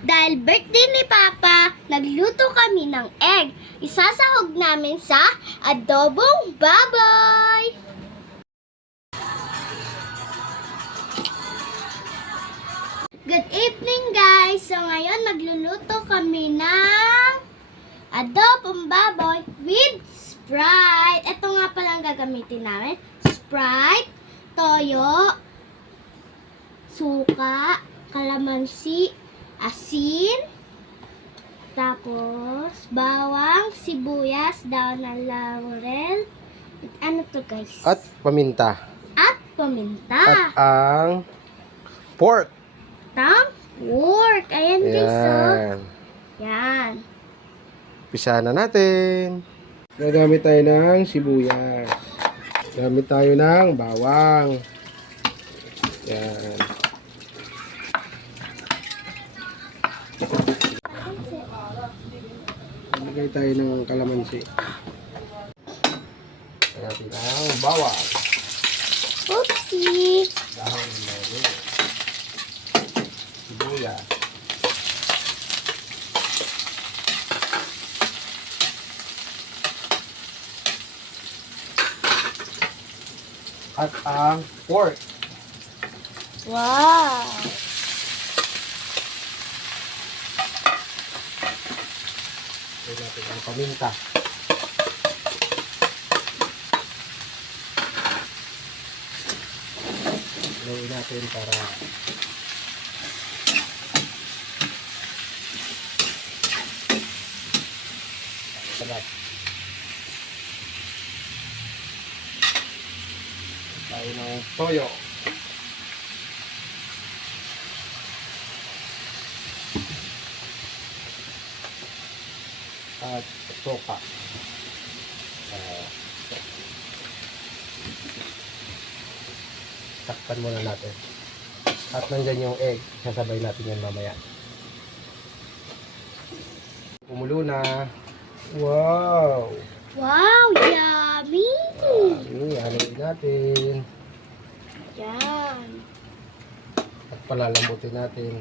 Dahil birthday ni Papa, nagluto kami ng egg. Isasahog namin sa adobong baboy. Good evening guys! So ngayon magluluto kami ng adobong baboy with Sprite. Ito nga pala ang gagamitin namin. Sprite, toyo, suka, kalamansi, asin, tapos bawang, sibuyas, daon ng laurel. Ano to guys? At paminta. At paminta. At ang pork. Pork. Ayan guys, oh. Yan. Yan. Pisa na natin. Gagamit tayo ng sibuyas. Gamit tayo ng bawang. Yan. Lagay tayo ng kalamansi. Lagay natin ang bawang. Oopsie. Dahon ng laurel. Sibuyas. At ang pork. Wow. Lagay natin ang paminta. Lagay natin para sarap. Tayo ng toyo. At sopa. Takpan muna natin. At nandyan yung egg. Sasabay natin yan mamaya. Kumulo na. Wow! Wow, yummy. Haluin natin. Yan. At palalambutin natin.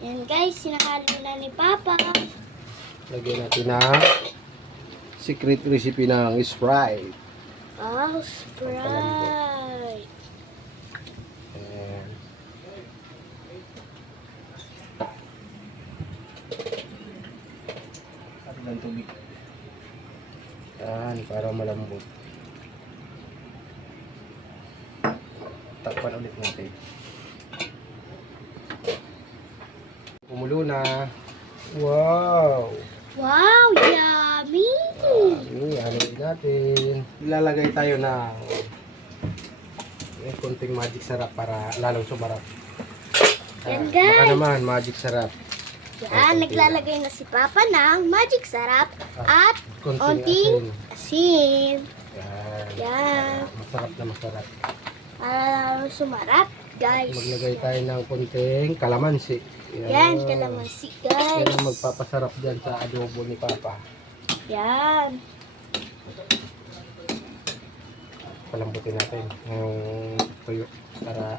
Yan guys, sinahalo na ni Papa. Lagyan natin na secret recipe ng Sprite. Oh, Sprite. Ayan. At ng tubig. Yan, para malambot. Takpan ulit natin. Kumulo na. Wow! Wow, yummy. Haluin natin. Ilalagay tayo ng konting magic sarap para lalong sumarap. Yan, Baka guys. naman, magic sarap. Yan, naglalagay na si Papa ng magic sarap at Konting onting asin. asin. Yan. Yan. Masarap na masarap. Para sumarap, guys. Maglagay tayo ng konting kalamansi. Yan, kalamansi, Yan guys. ang magpapasarap dyan sa adobo ni Papa. Yan. Palambutin natin yung tuyo para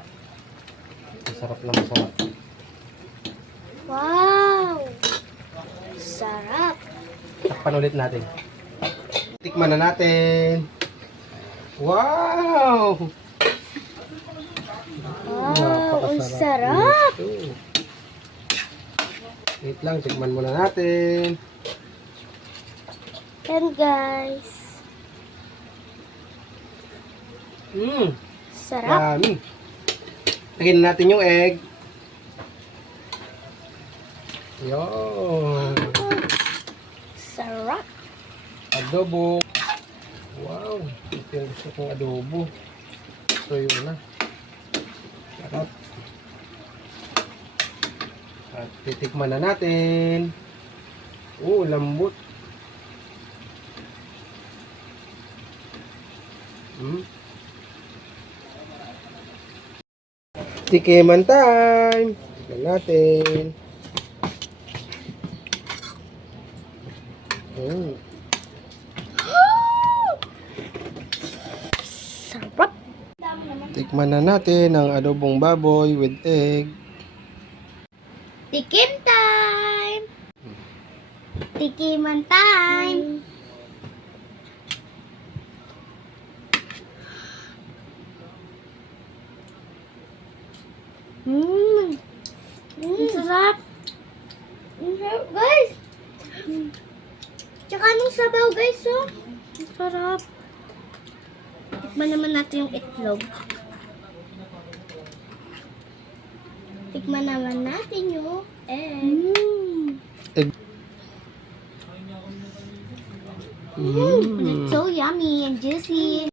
masarap na masarap. Wow. Sarap. Takpan ulit natin. Tikman na natin. Wow! Wow, ang Napakasarap sarap. nito. Wait lang, tikman muna natin. Yan, guys. Sarap. Yummy. Lagyan na natin yung egg. Yun. Sarap. Adobo. Wow. Ito yung gusto kong adobo. So yun na. Sarap. At titikman na natin. Lambot. Tikiman time. Tikman natin. Sarap. Tikman na natin ang adobong baboy with egg. Tikim time! Tikiman time! Mmm! Ang sarap! Ang sarap, guys! Tsaka anong sabaw, guys, oh! Ang sarap! Tikman naman natin yung itlog. Tikman naman natin yung egg. Egg. It's so yummy and juicy.